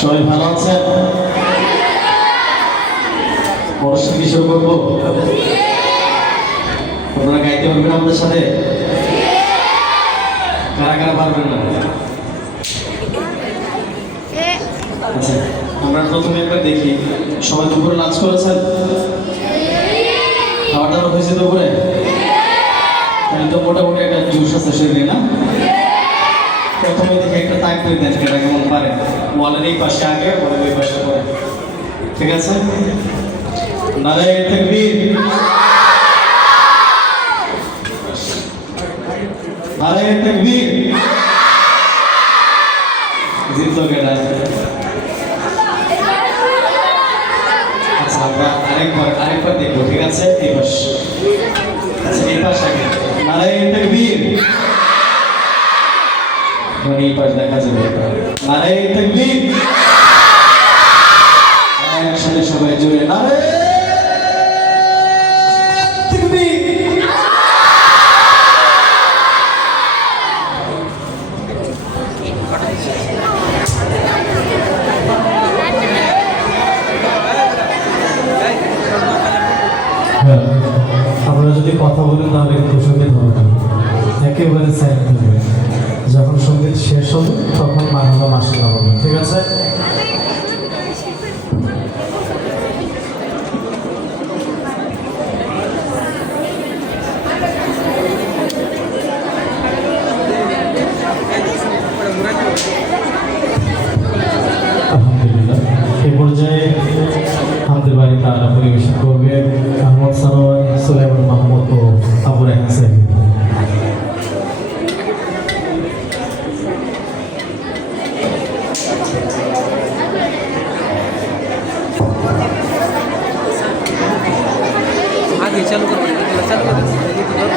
সবাই ভালো আছেন? অনুষ্ঠান কি শুরু করবো? আপনারা গাইতে পারবেন আমাদের সাথে? কারা কারা পারবেন না? আচ্ছা, আমরা প্রথমে একবার দেখি সবাই দুপুরে লাঞ্চ করেছেন? খাবার দাবার হয়েছে দুপুরে? তাহলে তো মোটামুটি একটা জুস আছে শরীরে, না? প্রথমে দেখে একটা তাক করে দেন, কেটা কেমন পারে। ওয়ালের এই পাশে আগে, ওয়ালের ওই পাশে পরে। ঠিক আছে? নারে তাকবীর, নারে তাকবীর। জিতলো কেটা? আচ্ছা, আমরা আরেকবার দেখবো, ঠিক আছে? এই পাশ, আচ্ছা এই পাশ আগে। নারে তাকবীর, মানে এই পাশ দেখা যাবে। নারে তাকবীর, একসাথে সবাই জোরে নারে তাকবীর। আপনারা যদি কথা বলেন তাহলে কিন্তু সঙ্গীত হবে না, একেবারে সাইলেন্ট থাকবে। যখন সঙ্গীত শেষ হবে তখন মারহাবা মাশাআল্লাহ হবে, ঠিক আছে? আলহামদুলিল্লাহ, এই পর্যায়ে আমাদের বাড়ি তারা পরিবেশন করবে আহমদ সারোয়ার, সুলাইমান মাহমুদ ও আবু রায়হান সাহেব। आगे चालू करो, चालू करो।